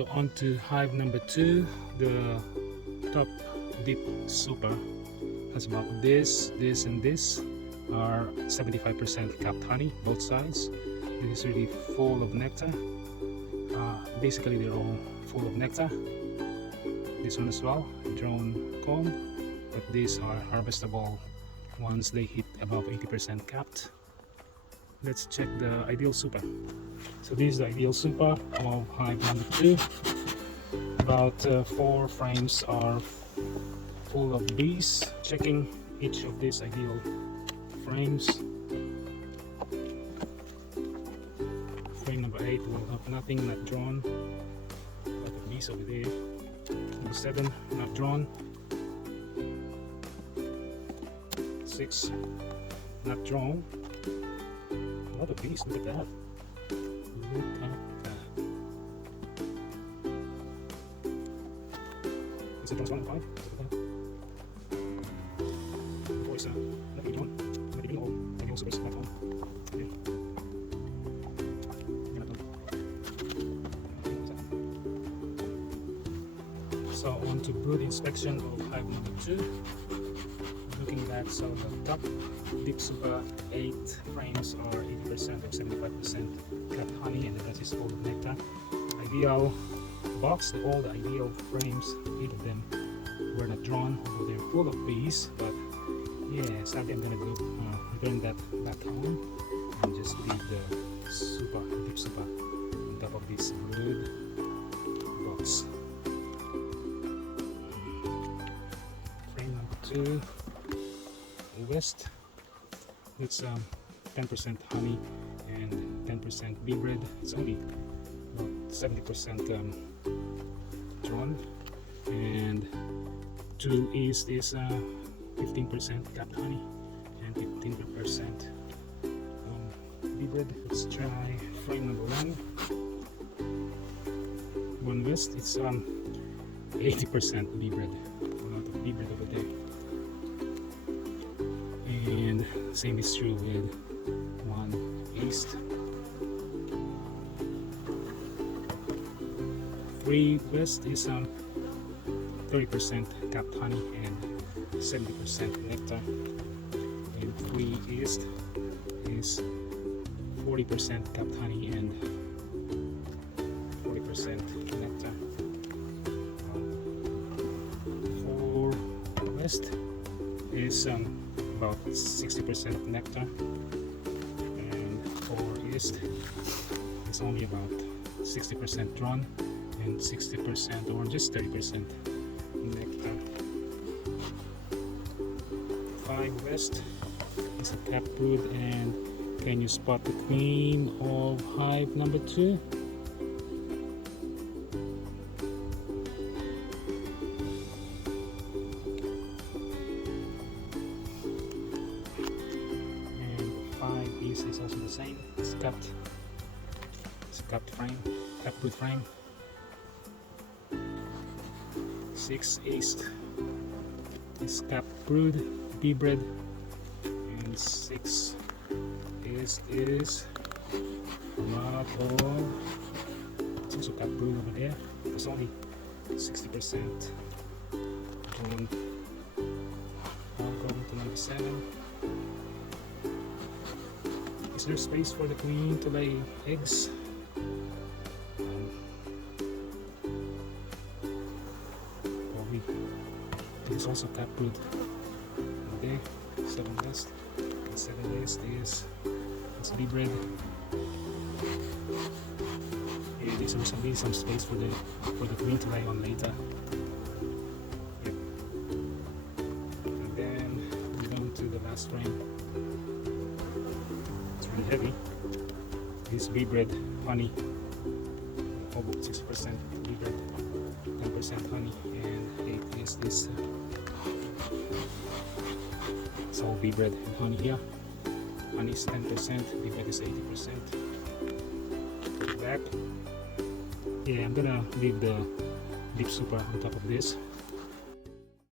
So on to hive number 2. The top deep super has about this, and this are 75% capped honey, both sides. It is really full of nectar. Basically they're all full of nectar. This one as well, drone comb, but these are harvestable once they hit above 80% capped. Let's check the ideal super. So this is the ideal super of hive number 2. About 4 frames are full of bees. Checking each of these ideal frames. Frame number 8 will have nothing, not drawn. A lot of bees over there. Number 7, not drawn. 6, not drawn. A lot of bees, look at that. Look at that. Is it drawn 1 and 5? Look at that. 4 is not even drawn. Not even all. Maybe also not drawn. Yeah. So on to brood inspection of hive number 2. Looking back, so the top deep super 8 frames are 80% or 75% capped honey, and the rest is full of nectar. Ideal box, all the ideal frames, 8 of them were not drawn, although they're full of bees. But yeah, sadly I'm gonna go return that back home and just leave the super deep super on top of this brood box. Frame number 2. West, it's 10% honey and 10% bee bread. It's only about 70% drawn, and 2 east is 15% capped honey and 15% bee bread. Let's try frame number 1. 1 west, it's 80% bee bread. A lot of bee bread over there. And same is true with 1 east. 3 west is 30% capped honey and 70% nectar, and 3 east is 40% capped honey and 40% nectar. 4 west is about 60% nectar, and 4 east is only about 60% drawn and 60% or just 30% nectar. 5 west is a capped brood, and can you spot the queen of hive number 2? Is also the same. It's capped. It's a capped frame, capped brood frame. 6 east is capped brood, bee bread, and 6 east is a lot of. It's also capped brood over there. It's only 60% drawn. I'll go to number 7. Is there space for the queen to lay eggs? Probably. It's also capped brood. Okay, 7 west. And 7 east is bee bread. Yeah, there's also be some space for the queen to lay on later. Yep. And then we go to the last frame. Heavy. This bee bread honey, about 6% bee bread, 10% honey, and 8 is this. It's all bee bread and honey here. Honey is 10%, bee bread is 80%. Put it back. Yeah, I'm gonna leave the deep super on top of this.